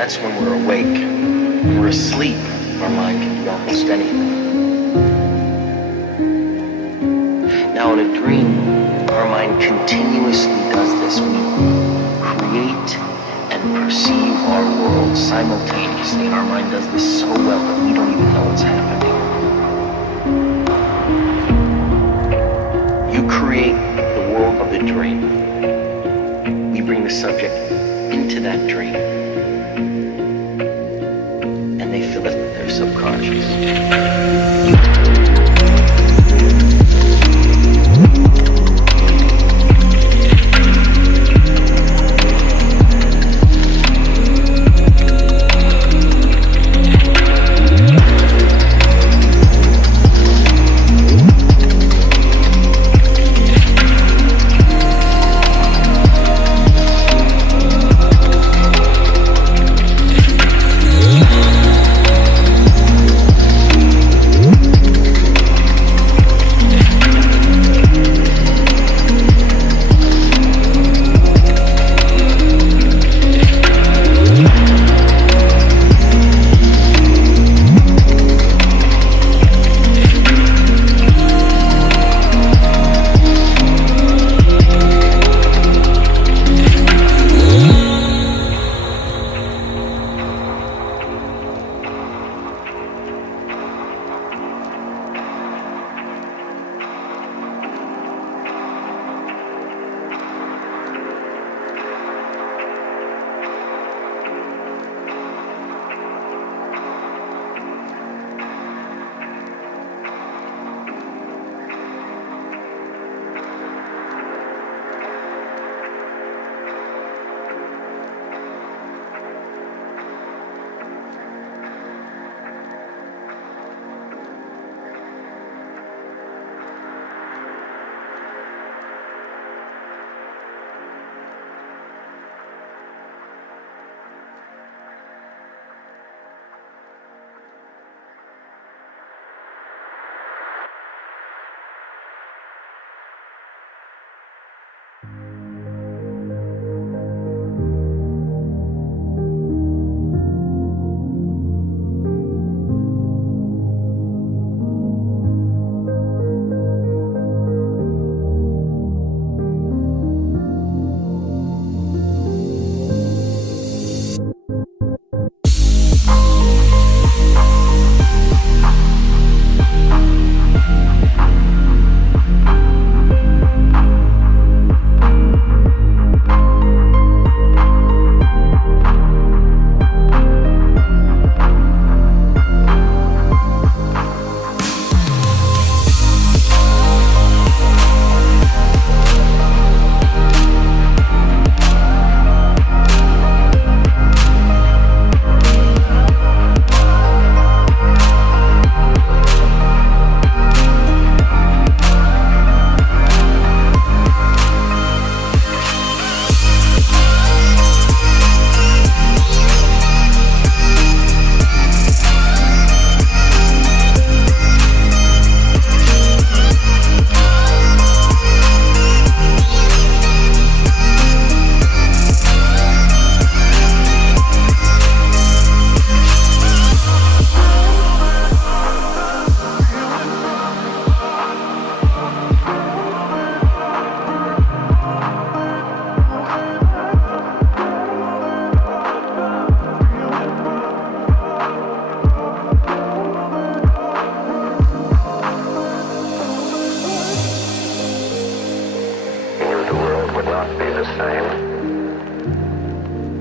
That's when we're awake. When we're asleep, our mind can do almost anything. Now in a dream, our mind continuously does this. We create and perceive our world simultaneously, and our mind does this so well that we don't even know what's happening. You create the world of the dream. We bring the subject into that dream, and they fill it with their subconscious.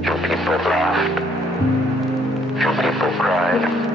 Some people laughed. Some people cried.